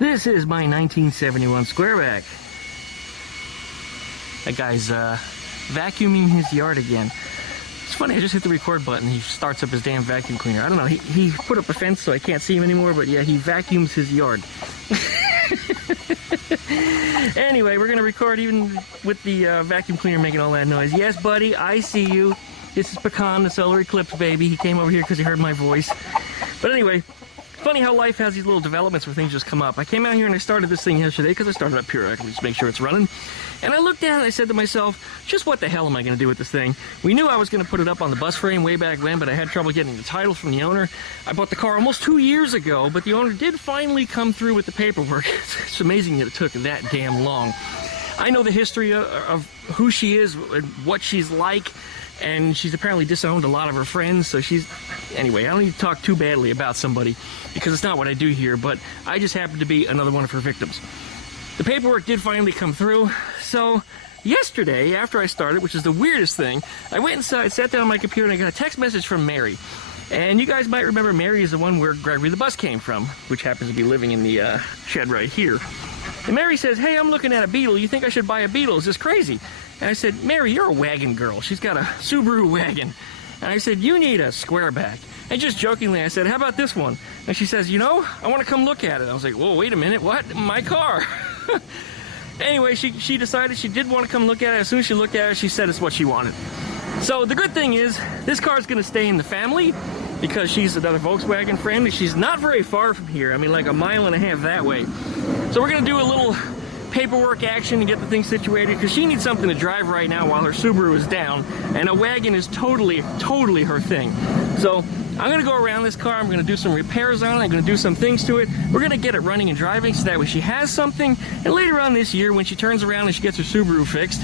This is my 1971 Squareback. That guy's vacuuming his yard again. It's funny, I just hit the record button. He starts up his damn vacuum cleaner. I don't know, he put up a fence so I can't see him anymore, but yeah, he vacuums his yard. Anyway, we're gonna record even with the vacuum cleaner making all that noise. Yes, buddy, I see you. This is Pecan, the solar eclipse baby. He came over here because he heard my voice. But anyway, funny how life has these little developments where things just come up. I came out here and I started this thing yesterday because I started up periodically to make sure it's running. And I looked down and I said to myself, just what the hell am I going to do with this thing? We knew I was going to put it up on the bus frame way back when, but I had trouble getting the title from the owner. I bought the car almost 2 years ago, but the owner did finally come through with the paperwork. It's amazing that it took that damn long. I know the history of who she is and what she's like, and she's apparently disowned a lot of her friends, so anyway, I don't need to talk too badly about somebody, because it's not what I do here, but I just happen to be another one of her victims. The paperwork did finally come through, so yesterday, after I started, which is the weirdest thing, I went inside, sat down on my computer, and I got a text message from Mary. And you guys might remember Mary is the one where Gregory the bus came from, which happens to be living in the shed right here. And Mary says, hey, I'm looking at a Beetle. You think I should buy a Beetle? Is this crazy? And I said, Mary, you're a wagon girl. She's got a Subaru wagon. And I said, you need a Squareback. And just jokingly, I said, how about this one? And she says, you know, I want to come look at it. I was like, whoa, wait a minute, what? My car. Anyway, she decided she did want to come look at it. As soon as she looked at it, she said it's what she wanted. So the good thing is, this car is going to stay in the family because she's another Volkswagen friend, and she's not very far from here. I mean, like a mile and a half that way. So we're going to do a little paperwork action to get the thing situated, because she needs something to drive right now while her Subaru is down, and a wagon is totally her thing. So I'm going to go around this car, I'm going to do some repairs on it, I'm going to do some things to it. We're going to get it running and driving so that way she has something, and later on this year when she turns around and she gets her Subaru fixed,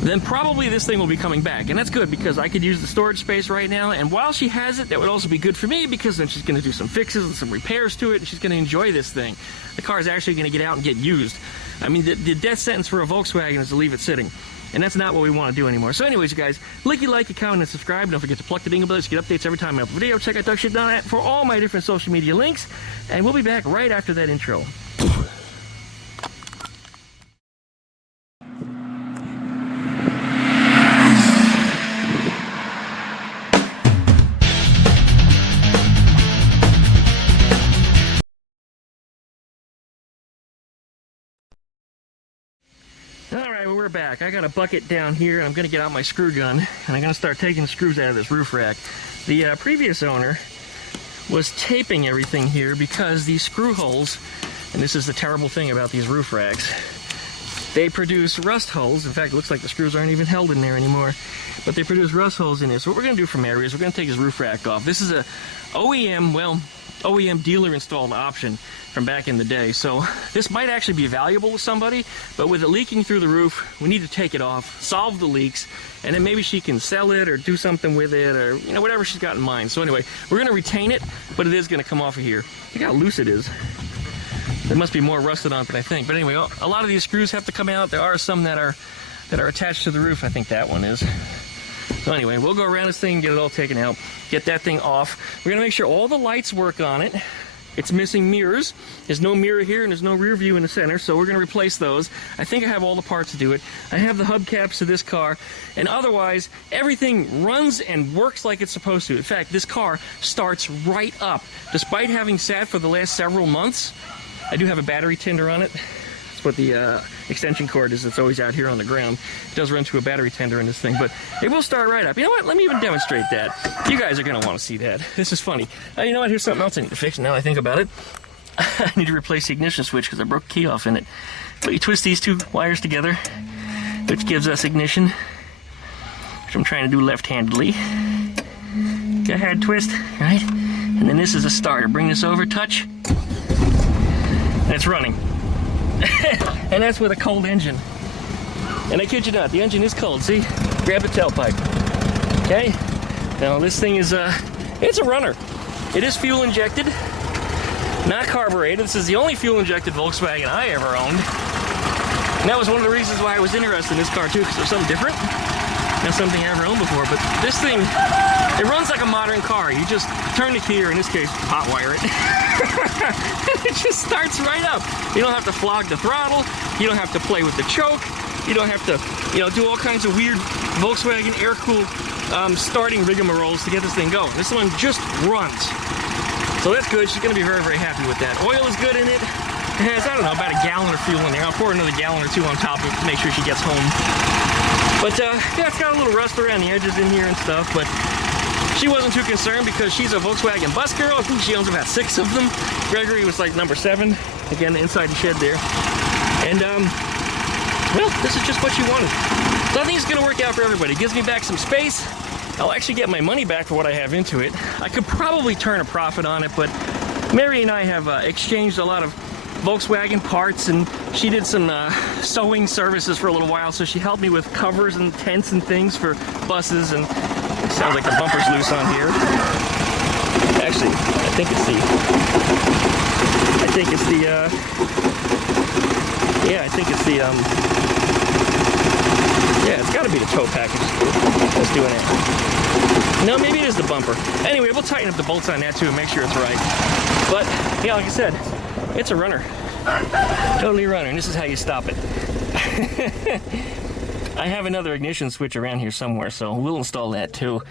then probably this thing will be coming back. And that's good because I could use the storage space right now, and while she has it, that would also be good for me because then she's going to do some fixes and some repairs to it, and she's going to enjoy this thing. The car is actually going to get out and get used. I mean, the death sentence for a Volkswagen is to leave it sitting. And that's not what we want to do anymore. So anyways, you guys, like, comment, and subscribe. Don't forget to pluck the dingle bells to get updates every time I upload a video. Check out DuckmanCycles for all my different social media links. And we'll be back right after that intro. Alright, well, we're back. I got a bucket down here, and I'm going to get out my screw gun, and I'm going to start taking the screws out of this roof rack. The previous owner was taping everything here because these screw holes, and this is the terrible thing about these roof racks, they produce rust holes. In fact, it looks like the screws aren't even held in there anymore, but they produce rust holes in there. So what we're going to do from Mary is we're going to take his roof rack off. This is a OEM dealer installed option from back in the day, so this might actually be valuable to somebody, but with it leaking through the roof, we need to take it off, solve the leaks, and then maybe she can sell it or do something with it, or you know, whatever she's got in mind. So anyway, we're going to retain it, but it is going to come off of here. Look how loose it is. There must be more rusted on it than I think, but anyway, a lot of these screws have to come out. There are some that are attached to the roof. I think that one is. So anyway, we'll go around this thing and get it all taken out, get that thing off. We're going to make sure all the lights work on it. It's missing mirrors. There's no mirror here and there's no rear view in the center, so we're going to replace those. I think I have all the parts to do it. I have the hubcaps to this car, and otherwise everything runs and works like it's supposed to. In fact, this car starts right up. Despite having sat for the last several months, I do have a battery tender on it. That's what the extension cord is. It's always out here on the ground. It does run to a battery tender in this thing, but it will start right up. You know what? Let me even demonstrate that. You guys are going to want to see that. This is funny. You know what? Here's something else I need to fix now I think about it. I need to replace the ignition switch because I broke the key off in it. But you twist these two wires together, which gives us ignition, which I'm trying to do left-handedly. Go ahead, twist, right? And then this is a starter. Bring this over, touch, and it's running. And that's with a cold engine. And I kid you not, the engine is cold. See? Grab the tailpipe. Okay? Now this thing is it's a runner. It is fuel injected, not carbureted. This is the only fuel injected Volkswagen I ever owned. And that was one of the reasons why I was interested in this car too, because it was something different. Not something I ever owned before, but this thing, it runs like a modern car. You just turn the key, or in this case, hotwire it. It just starts right up. You don't have to flog the throttle. You don't have to play with the choke. You don't have to, do all kinds of weird Volkswagen air-cooled starting rigmaroles to get this thing going. This one just runs. So that's good. She's going to be very, very happy with that. Oil is good in it. It has, I don't know, about a gallon of fuel in there. I'll pour another gallon or two on top of it to make sure she gets home. But, yeah, it's got a little rust around the edges in here and stuff, but she wasn't too concerned because she's a Volkswagen bus girl. I think she owns about 6 of them. Gregory was like number 7. Again, inside the shed there. And, well, this is just what she wanted. So I think it's going to work out for everybody. It gives me back some space. I'll actually get my money back for what I have into it. I could probably turn a profit on it, but Mary and I have exchanged a lot of Volkswagen parts, and she did some sewing services for a little while, so she helped me with covers and tents and things for buses, and it sounds like the bumper's loose on here. Actually, I think it's it's got to be the tow package. Let's do it. No, maybe it is the bumper. Anyway, we'll tighten up the bolts on that too and make sure it's right. But, yeah, like I said, it's a runner. Totally a runner, and this is how you stop it. I have another ignition switch around here somewhere, so we'll install that too.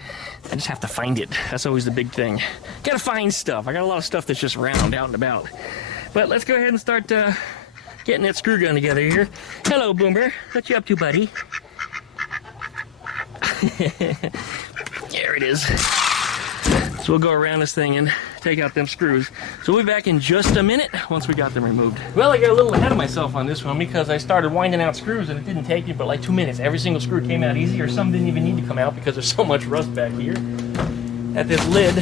I just have to find it. That's always the big thing. Gotta find stuff. I got a lot of stuff that's just round out and about. But let's go ahead and start getting that screw gun together here. Hello, Boomer. What you up to, buddy? There it is. So we'll go around this thing and take out them screws. So we'll be back in just a minute once we got them removed. Well, I got a little ahead of myself on this one because I started winding out screws and it didn't take me but like 2 minutes. Every single screw came out easy, or some didn't even need to come out because there's so much rust back here. At this lid,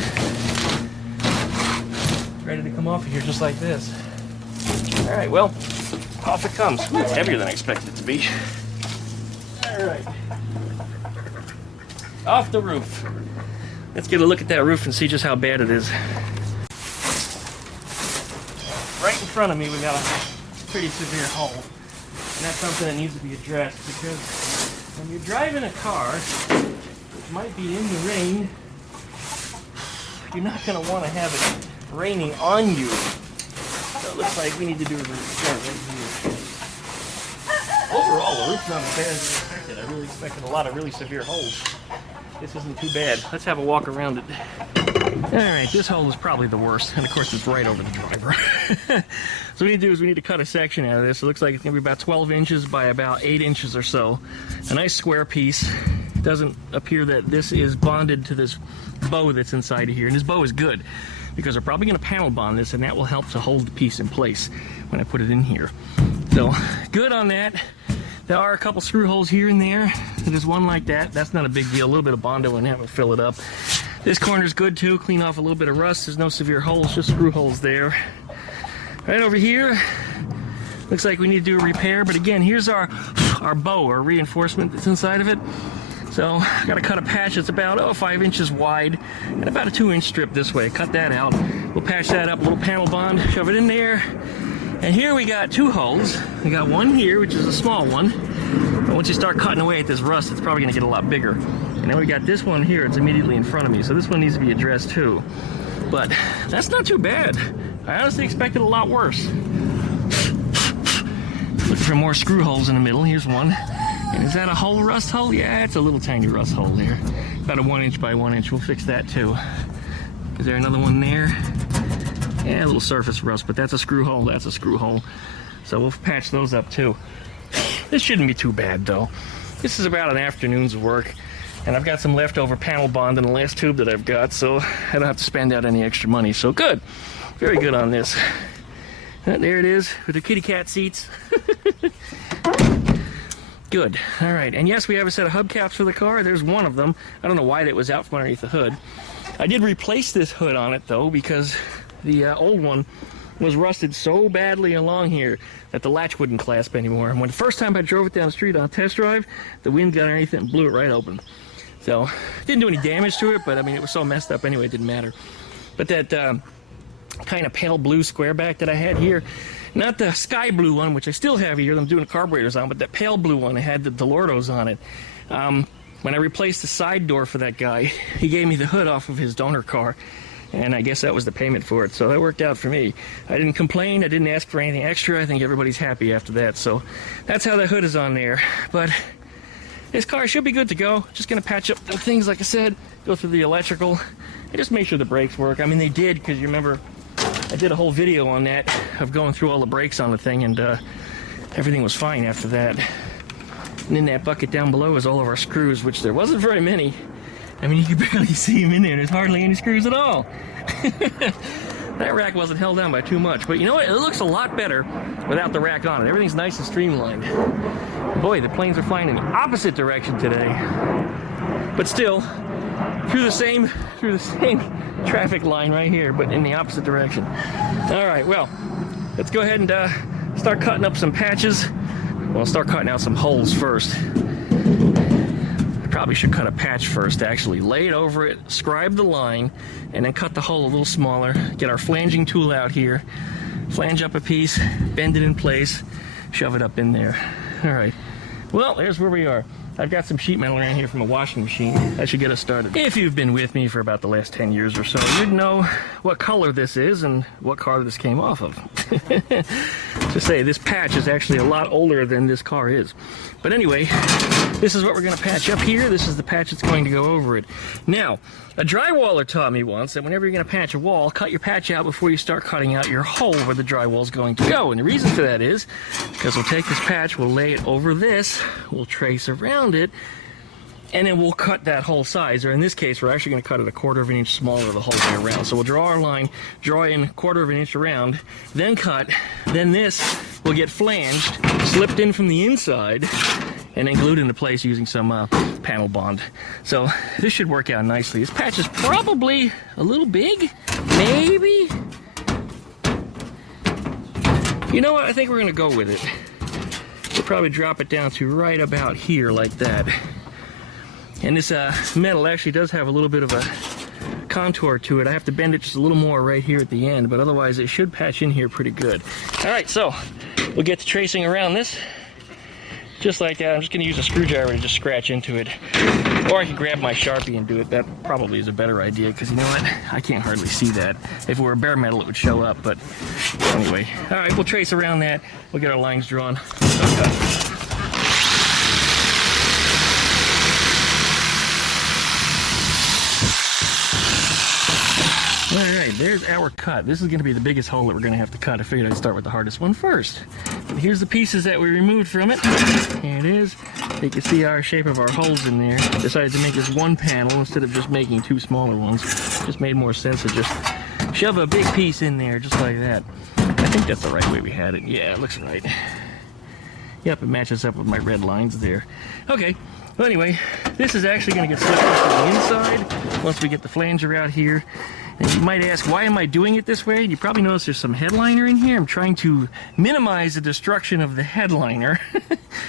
ready to come off of here just like this. All right, well, off it comes. Ooh, it's heavier than I expected it to be. All right. Off the roof. Let's get a look at that roof and see just how bad it is. Right in front of me, we got a pretty severe hole. And that's something that needs to be addressed because when you're driving a car, which might be in the rain, you're not going to want to have it raining on you. So it looks like we need to do a repair right here. Overall, the roof's not as bad as I expected. I really expected a lot of really severe holes. This isn't too bad. Let's have a walk around it. Alright, this hole is probably the worst. And of course it's right over the driver. So what we need to do is we need to cut a section out of this. It looks like it's going to be about 12 inches by about 8 inches or so. A nice square piece. It doesn't appear that this is bonded to this bow that's inside of here. And this bow is good because we're probably going to panel bond this, and that will help to hold the piece in place when I put it in here. So, good on that. There are a couple screw holes here and there. There's one like that. That's not a big deal. A little bit of Bondo in that will fill it up. This corner's good too. Clean off a little bit of rust. There's no severe holes, just screw holes there. Right over here, looks like we need to do a repair. But again, here's our bow, our reinforcement that's inside of it. So I got to cut a patch that's about 5 inches wide and about a 2-inch strip this way. Cut that out. We'll patch that up, a little panel bond, shove it in there. And here we got 2 holes. We got one here, which is a small one. But once you start cutting away at this rust, it's probably going to get a lot bigger. And then we got this one here. It's immediately in front of me. So this one needs to be addressed too. But that's not too bad. I honestly expected a lot worse. Looking for more screw holes in the middle. Here's one. And is that a whole rust hole? Yeah, it's a little tiny rust hole there. About a 1 inch by 1 inch. We'll fix that too. Is there another one there? Yeah, a little surface rust, but that's a screw hole, that's a screw hole. So we'll patch those up too. This shouldn't be too bad though. This is about an afternoon's work, and I've got some leftover panel bond in the last tube that I've got, so I don't have to spend out any extra money. So good, very good on this. And there it is with the kitty cat seats. Good, all right, and yes, we have a set of hubcaps for the car. There's one of them. I don't know why that was out from underneath the hood. I did replace this hood on it though, because the old one was rusted so badly along here that the latch wouldn't clasp anymore. And when the first time I drove it down the street on a test drive, the wind got underneath it and blew it right open. So, it didn't do any damage to it, but I mean, it was so messed up anyway, it didn't matter. But that kind of pale blue Squareback that I had here, not the sky blue one, which I still have here, I'm doing the carburetors on, but that pale blue one, I had the Delortos on it. when I replaced the side door for that guy, he gave me the hood off of his donor car, and I guess that was the payment for it, so that worked out for me. I didn't complain, I didn't ask for anything extra. I think everybody's happy after that, so that's how the hood is on there. But this car should be good to go. Just gonna patch up the things, like I said, go through the electrical, and just make sure the brakes work. I mean, they did, because you remember I did a whole video on that of going through all the brakes on the thing, and everything was fine after that. And in that bucket down below is all of our screws, which there wasn't very many. I mean, you could barely see them in there. There's hardly any screws at all. That rack wasn't held down by too much, but you know what? It looks a lot better without the rack on it. Everything's nice and streamlined. Boy, the planes are flying in the opposite direction today. But still, through the same traffic line right here, but in the opposite direction. All right, well, let's go ahead and start cutting up some patches. Well, start cutting out some holes first. I probably should cut a patch first, actually. Lay it over it, scribe the line, and then cut the hole a little smaller. Get our flanging tool out here, flange up a piece, bend it in place, shove it up in there. All right, well, there's where we are. I've got some sheet metal around here from a washing machine. That should get us started. If you've been with me for about the last 10 years or so, you'd know what color this is and what car this came off of. To say, this patch is actually a lot older than this car is. But anyway, this is what we're gonna patch up here. This is the patch that's going to go over it. Now, a drywaller taught me once that whenever you're gonna patch a wall, cut your patch out before you start cutting out your hole where the drywall is going to go. And the reason for that is because we'll take this patch, we'll lay it over this, we'll trace around it, and then we'll cut that whole size, or in this case, we're actually going to cut it 1/4 of an inch smaller the whole way around. So we'll draw our line, draw in 1/4 of an inch around, then cut, then this will get flanged, slipped in from the inside, and then glued into place using some panel bond. So this should work out nicely. This patch is probably a little big, maybe? You know what, I think we're going to go with it. We'll probably drop it down to right about here like that. And this metal actually does have a little bit of a contour to it. I have to bend it just a little more right here at the end, but otherwise it should patch in here pretty good. All right, so we'll get to tracing around this just like that. I'm just going to use a screwdriver to just scratch into it. Or I can grab my Sharpie and do it. That probably is a better idea, because you know what? I can't hardly see that. If it were bare metal, it would show up, but anyway. All right, we'll trace around that. We'll get our lines drawn. Alright, there's our cut. This is going to be the biggest hole that we're going to have to cut. I figured I'd start with the hardest one first. And here's the pieces that we removed from it. Here it is. You can see our shape of our holes in there. Decided to make this one panel instead of just making two smaller ones. Just made more sense to just shove a big piece in there just like that. I think that's the right way we had it. Yeah, it looks right. Yep, it matches up with my red lines there. Okay. Well, anyway, this is actually going to get slipped to the inside once we get the flanger out here. And you might ask, why am I doing it this way? You probably notice there's some headliner in here. I'm trying to minimize the destruction of the headliner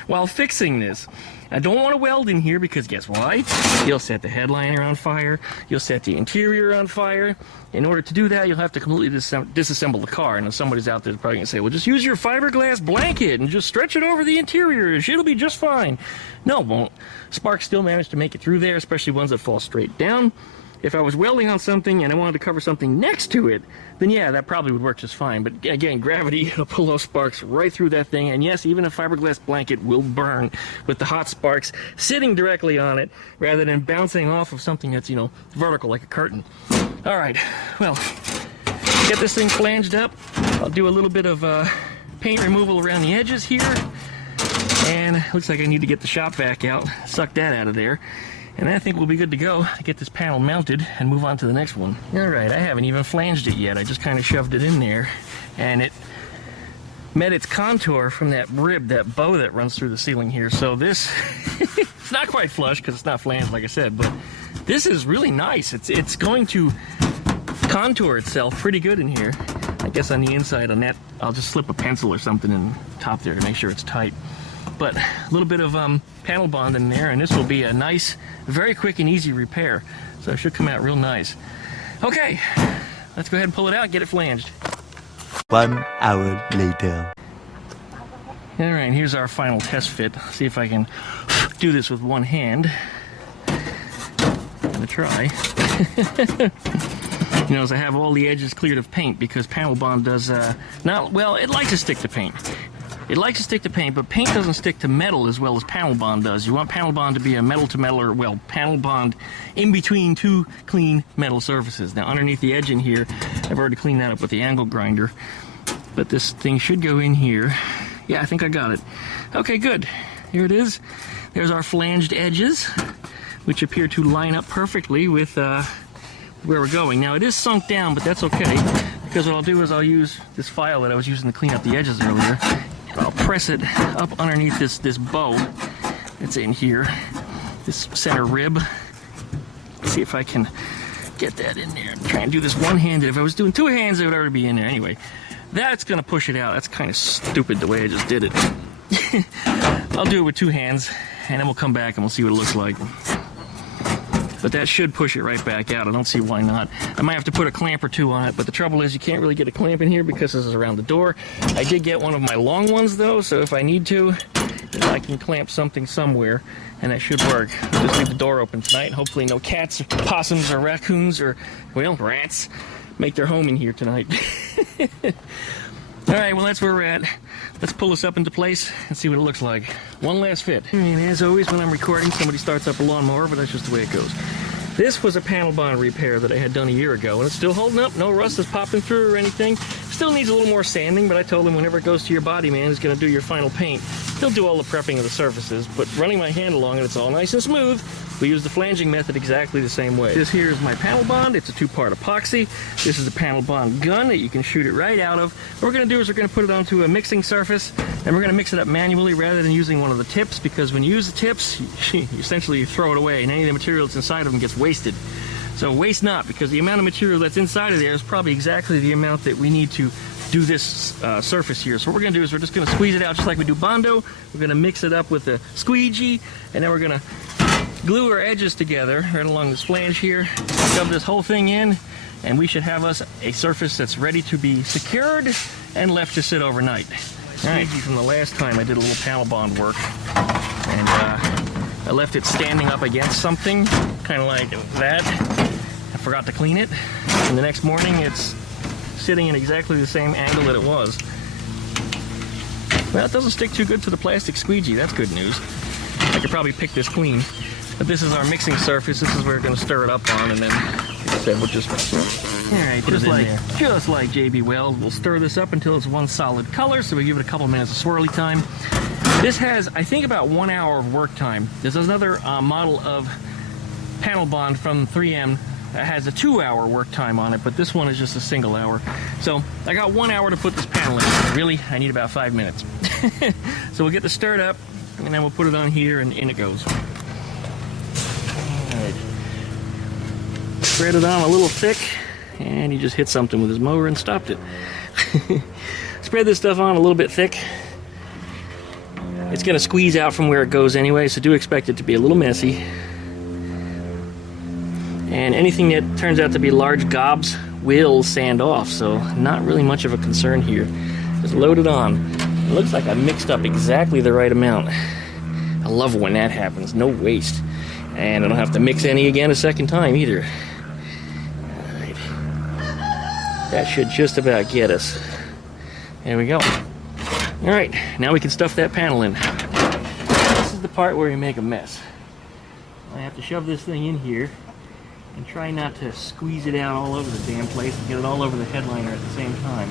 while fixing this. I don't want to weld in here because guess why? You'll set the headliner on fire. You'll set the interior on fire. In order to do that, you'll have to completely disassemble the car. And if somebody's out there, they're probably going to say, well, just use your fiberglass blanket and just stretch it over the interior. It'll be just fine. No, it won't. Sparks still manage to make it through there, especially ones that fall straight down. If I was welding on something and I wanted to cover something next to it, then yeah, that probably would work just fine. But again, gravity will pull those sparks right through that thing. And yes, even a fiberglass blanket will burn with the hot sparks sitting directly on it rather than bouncing off of something that's, you know, vertical like a curtain. All right, well, get this thing flanged up. I'll do a little bit of paint removal around the edges here. And looks like I need to get the shop vac out, suck that out of there. And I think we'll be good to go to get this panel mounted and move on to the next one. All right, I haven't even flanged it yet. I just kind of shoved it in there, and it met its contour from that rib, that bow that runs through the ceiling here. So this, it's not quite flush because it's not flanged, like I said, but this is really nice. It's going to contour itself pretty good in here. I guess on the inside on that, I'll just slip a pencil or something in the top there to make sure it's tight. But a little bit of panel bond in there, and this will be a nice, very quick and easy repair. So it should come out real nice. Okay, let's go ahead and pull it out and get it flanged. 1 hour later. All right, here's our final test fit. See if I can do this with one hand. gonna try. You know, as I have all the edges cleared of paint because panel bond does not, well, it likes to stick to paint. It likes to stick to paint, but paint doesn't stick to metal as well as panel bond does. You want panel bond to be a metal to metal, or, well, panel bond in between two clean metal surfaces. Now, underneath the edge in here, I've already cleaned that up with the angle grinder, but this thing should go in here. Yeah, I think I got it. Okay, good. Here it is. There's our flanged edges, which appear to line up perfectly with where we're going. Now, it is sunk down, but that's okay, because what I'll do is I'll use this file that I was using to clean up the edges earlier, and I'll press it up underneath this bow that's in here, this center rib. See if I can get that in there. Try and do this one-handed. If I was doing two hands, it would already be in there. Anyway, that's going to push it out. That's kind of stupid the way I just did it. I'll do it with two hands, and then we'll come back and we'll see what it looks like. But that should push it right back out. I don't see why not. I might have to put a clamp or two on it, but the trouble is you can't really get a clamp in here because this is around the door. I did get one of my long ones though, so if I need to, then I can clamp something somewhere, and that should work. I'll just leave the door open tonight. Hopefully no cats or possums or raccoons or, well, rats make their home in here tonight. All right, well, that's where we're at. Let's pull this up into place and see what it looks like. One last fit. And as always, when I'm recording, somebody starts up a lawnmower, but that's just the way it goes. This was a panel bond repair that I had done a year ago, and it's still holding up. No rust is popping through or anything. Still needs a little more sanding, but I told him whenever it goes to your body, man, he's going to do your final paint. He'll do all the prepping of the surfaces, but running my hand along it, it's all nice and smooth. We use the flanging method exactly the same way. This here is my panel bond. It's a two-part epoxy. This is a panel bond gun that you can shoot it right out of. What we're going to do is we're going to put it onto a mixing surface, and we're going to mix it up manually rather than using one of the tips, because when you use the tips, you essentially throw it away, and any of the material that's inside of them gets wasted. So waste not, because the amount of material that's inside of there is probably exactly the amount that we need to do this surface here. So what we're going to do is we're just going to squeeze it out just like we do Bondo. We're going to mix it up with a squeegee, and then we're going to glue our edges together right along this flange here, shove this whole thing in, and we should have us a surface that's ready to be secured and left to sit overnight. Squeegee from the last time I did a little panel bond work, and I left it standing up against something, kind of like that. I forgot to clean it, and the next morning it's sitting in exactly the same angle that it was. Well, it doesn't stick too good to the plastic squeegee. That's good news. I could probably pick this clean. But this is our mixing surface. This is where we're going to stir it up on, and then, like I said, we'll just, all right, just like JB Weld, we'll stir this up until it's one solid color, so we give it a couple minutes of swirly time. This has, I think, about 1 hour of work time. There's another model of panel bond from 3M that has a 2-hour work time on it, but this one is just a single hour. So I got 1 hour to put this panel in. Really, I need about 5 minutes. So we'll get this stirred up, and then we'll put it on here, and in it goes. Spread it on a little thick, and he just hit something with his mower and stopped it. Spread this stuff on a little bit thick. It's going to squeeze out from where it goes anyway, so do expect it to be a little messy. And anything that turns out to be large gobs will sand off, so not really much of a concern here. Just load it on. It looks like I mixed up exactly the right amount. I love when that happens, no waste. And I don't have to mix any again a second time either. Alright. That should just about get us. There we go. Alright, now we can stuff that panel in. This is the part where we make a mess. I have to shove this thing in here and try not to squeeze it out all over the damn place and get it all over the headliner at the same time.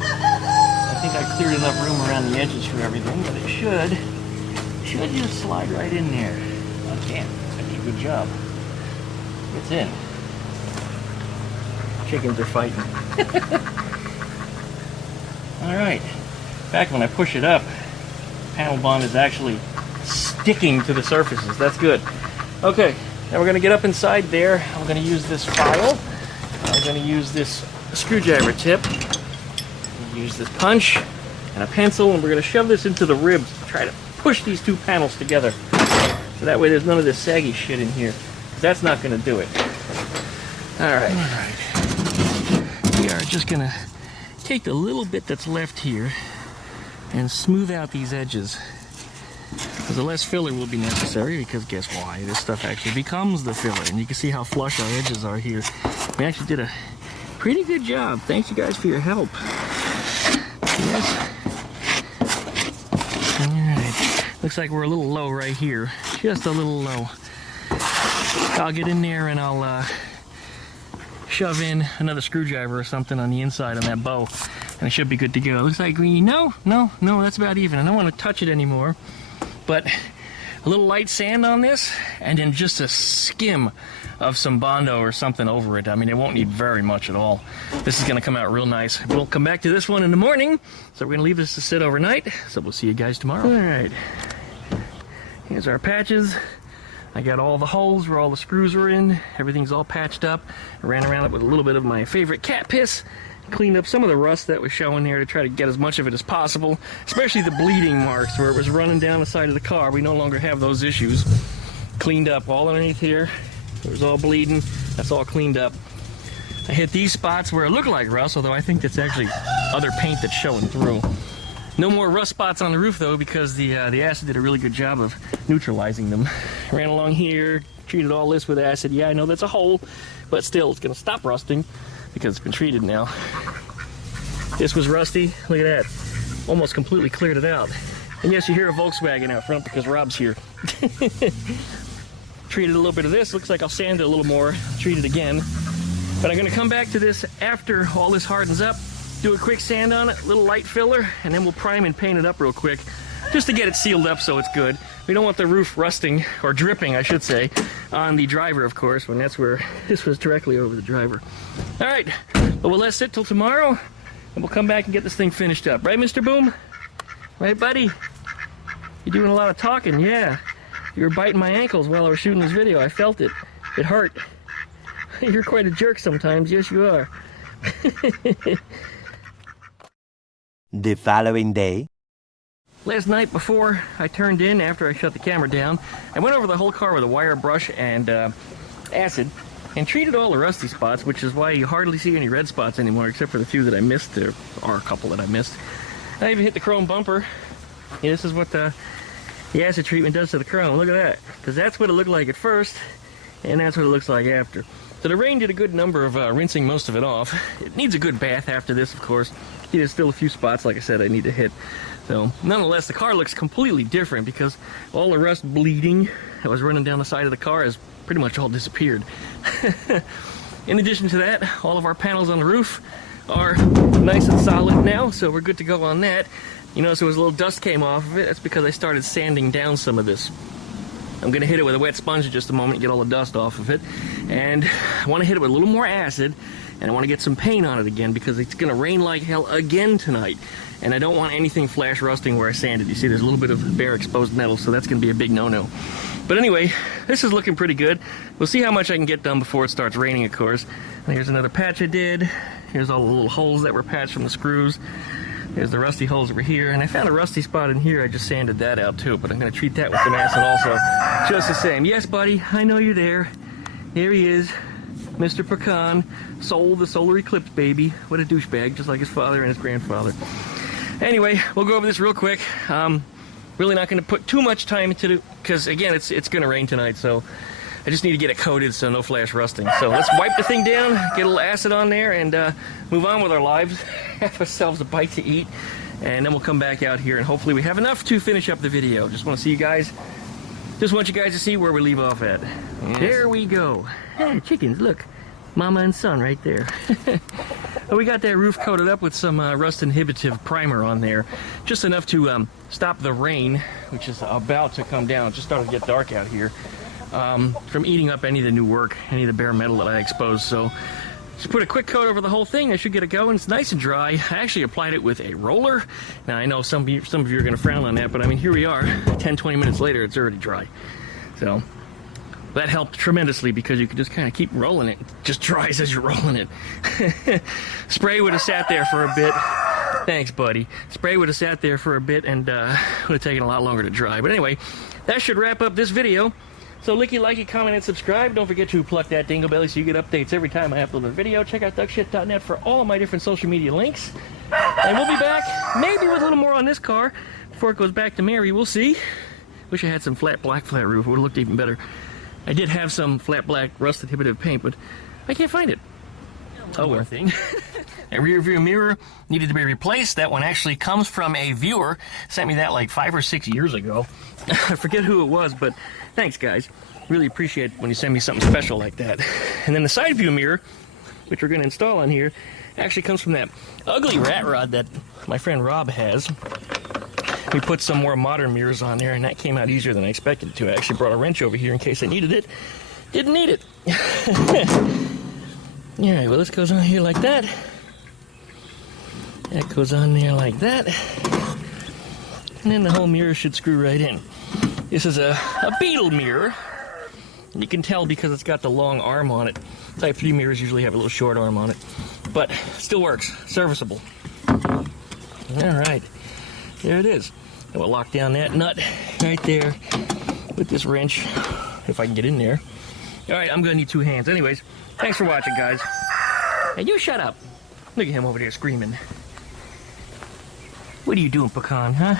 I think I cleared enough room around the edges for everything, but it should just slide right in there. Oh, damn, that's gonna be a good job. It's in. Chickens are fighting. Alright. In fact, when I push it up, panel bond is actually sticking to the surfaces. That's good. Okay, now we're going to get up inside there. I'm going to use this file. I'm going to use this screwdriver tip. Use this punch and a pencil, and we're going to shove this into the ribs. Try to push these two panels together. So that way there's none of this saggy shit in here. That's not going to do it. Alright. We are just going to take the little bit that's left here and smooth out these edges. The less filler will be necessary because guess why? This stuff actually becomes the filler, and you can see how flush our edges are here. We actually did a pretty good job. Thanks you guys for your help. Yes. Alright. Looks like we're a little low right here. Just a little low. I'll get in there and I'll shove in another screwdriver or something on the inside on that bow, and it should be good to go. Looks like green. No, that's about even. I don't want to touch it anymore. But a little light sand on this, and then just a skim of some Bondo or something over it. I mean, it won't need very much at all. This is going to come out real nice. We'll come back to this one in the morning, so we're going to leave this to sit overnight. So we'll see you guys tomorrow. All right. Here's our patches. I got all the holes where all the screws are in. Everything's all patched up. I ran around it with a little bit of my favorite cat piss. Cleaned up some of the rust that was showing there to try to get as much of it as possible, especially the bleeding marks where it was running down the side of the car. We no longer have those issues. Cleaned up all underneath here. It was all bleeding. That's all cleaned up. I hit these spots where it looked like rust, although I think that's actually other paint that's showing through. No more rust spots on the roof though, because the acid did a really good job of neutralizing them. Ran along here, treated all this with acid. Yeah, I know that's a hole, but still it's gonna stop rusting because it's been treated now. This was rusty. Look at that. Almost completely cleared it out. And yes, you hear a Volkswagen out front because Rob's here. Treated a little bit of this. Looks like I'll sand it a little more. Treat it again. But I'm going to come back to this after all this hardens up. Do a quick sand on it, a little light filler, and then we'll prime and paint it up real quick just to get it sealed up so it's good. We don't want the roof rusting, or dripping, I should say, on the driver, of course, when that's where this was directly over the driver. All right, but we'll let it sit till tomorrow, and we'll come back and get this thing finished up. Right, Mr. Boom? Right, buddy? You're doing a lot of talking, yeah. You were biting my ankles while I was shooting this video. I felt it. It hurt. You're quite a jerk sometimes. Yes, you are. The following day. Last night before I turned in, after I shut the camera down, I went over the whole car with a wire brush and acid and treated all the rusty spots, which is why you hardly see any red spots anymore, except for the few that I missed. There are a couple that I missed. I even hit the chrome bumper. Yeah, this is what the acid treatment does to the chrome. Look at that. Because that's what it looked like at first, and that's what it looks like after. So the rain did a good number of rinsing most of it off. It needs a good bath after this, of course. There's still a few spots, like I said, I need to hit. So, nonetheless, the car looks completely different because all the rust bleeding that was running down the side of the car has pretty much all disappeared. In addition to that, all of our panels on the roof are nice and solid now, so we're good to go on that. You notice there was a little dust came off of it. That's because I started sanding down some of this. I'm going to hit it with a wet sponge in just a moment and get all the dust off of it. And I want to hit it with a little more acid, and I want to get some paint on it again because it's going to rain like hell again tonight. And I don't want anything flash rusting where I sanded. You see there's a little bit of bare exposed metal, so that's going to be a big no-no. But anyway, this is looking pretty good. We'll see how much I can get done before it starts raining, of course. And here's another patch I did. Here's all the little holes that were patched from the screws. There's the rusty holes over here, and I found a rusty spot in here. I just sanded that out too, but I'm going to treat that with some acid also, just the same. Yes, buddy, I know you're there. There he is, Mr. Pecan, the solar eclipse baby. What a douchebag, just like his father and his grandfather. Anyway, we'll go over this real quick. Really not going to put too much time into it, because again, it's going to rain tonight, so I just need to get it coated so no flash rusting. So let's wipe the thing down, get a little acid on there, and move on with our lives. Have ourselves a bite to eat, and then we'll come back out here, and hopefully we have enough to finish up the video. Just want to see you guys. Just want you guys to see where we leave off at. Yes. There we go. Hey, chickens, look. Mama and son right there. We got that roof coated up with some rust inhibitive primer on there. Just enough to stop the rain, which is about to come down. It just started to get dark out here. From eating up any of the new work, any of the bare metal that I exposed. So just put a quick coat over the whole thing. I should get it going. It's nice and dry. I actually applied it with a roller. Now I know some of you are going to frown on that, but I mean, here we are 10-20 minutes later, it's already dry. So that helped tremendously because you could just kind of keep rolling it. It just dries as you're rolling it. Spray would have sat there for a bit. Thanks, buddy. Spray would have sat there for a bit and would have taken a lot longer to dry. But anyway, that should wrap up this video. So licky, likey, comment, and subscribe. Don't forget to pluck that dingle belly so you get updates every time I upload a video. Check out duckshit.net for all of my different social media links. And we'll be back, maybe with a little more on this car before it goes back to Mary. We'll see. Wish I had some flat black flat roof. It would have looked even better. I did have some flat black rust inhibitive paint, but I can't find it. Oh, well. Thing. A rear view mirror needed to be replaced. That one actually comes from a viewer. Sent me that like 5 or 6 years ago. I forget who it was, but thanks, guys. Really appreciate when you send me something special like that. And then the side view mirror, which we're going to install on here, actually comes from that ugly rat rod that my friend Rob has. We put some more modern mirrors on there, and that came out easier than I expected it to. I actually brought a wrench over here in case I needed it. Didn't need it. Alright, well, this goes on here like that. That goes on there like that. And then the whole mirror should screw right in. This is a beetle mirror. And you can tell because it's got the long arm on it. Type 3 mirrors usually have a little short arm on it. But still works. Serviceable. Alright. There it is. And we'll lock down that nut right there with this wrench, if I can get in there. Alright, I'm going to need 2 hands. Anyways, thanks for watching, guys. Hey, you shut up. Look at him over there screaming. What are you doing, Pecan, huh?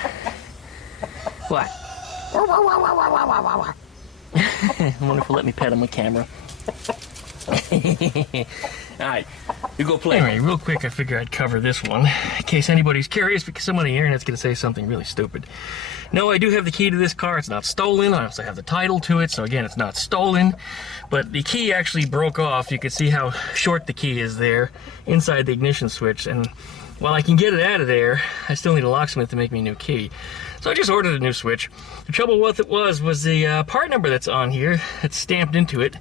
What? I wonder if he'll let me pet him on camera. Alright, we go play. Anyway, real quick, I figure I'd cover this one in case anybody's curious, because someone on the internet's going to say something really stupid. No, I do have the key to this car. It's not stolen. I also have the title to it, so again, it's not stolen. But the key actually broke off. You can see how short the key is there inside the ignition switch. And while I can get it out of there, I still need a locksmith to make me a new key. So I just ordered a new switch. The trouble with it was the part number that's on here. It's stamped into it.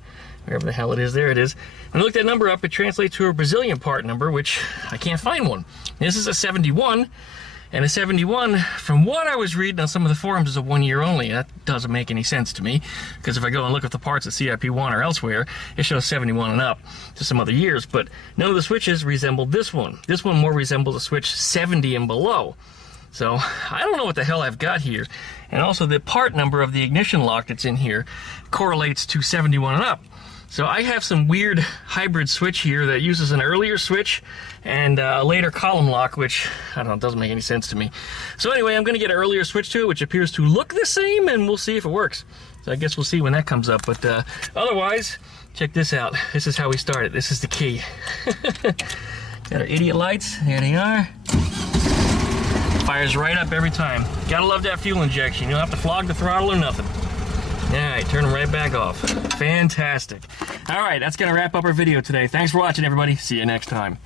Wherever the hell it is, there it is. When I looked that number up, it translates to a Brazilian part number, which I can't find one. This is a 71, and a 71, from what I was reading on some of the forums, is a 1 year only. That doesn't make any sense to me, because if I go and look at the parts at CIP1 or elsewhere, it shows 71 and up to some other years, but none of the switches resembled this one. This one more resembles a switch 70 and below. So I don't know what the hell I've got here. And also the part number of the ignition lock that's in here correlates to 71 and up. So I have some weird hybrid switch here that uses an earlier switch and a later column lock, which, I don't know, doesn't make any sense to me. So anyway, I'm going to get an earlier switch to it, which appears to look the same, and we'll see if it works. So I guess we'll see when that comes up. But otherwise, check this out. This is how we started. This is the key. Got our idiot lights. There they are. Fires right up every time. Gotta love that fuel injection. You don't have to flog the throttle or nothing. Alright, turn them right back off. Fantastic. Alright, that's going to wrap up our video today. Thanks for watching, everybody. See you next time.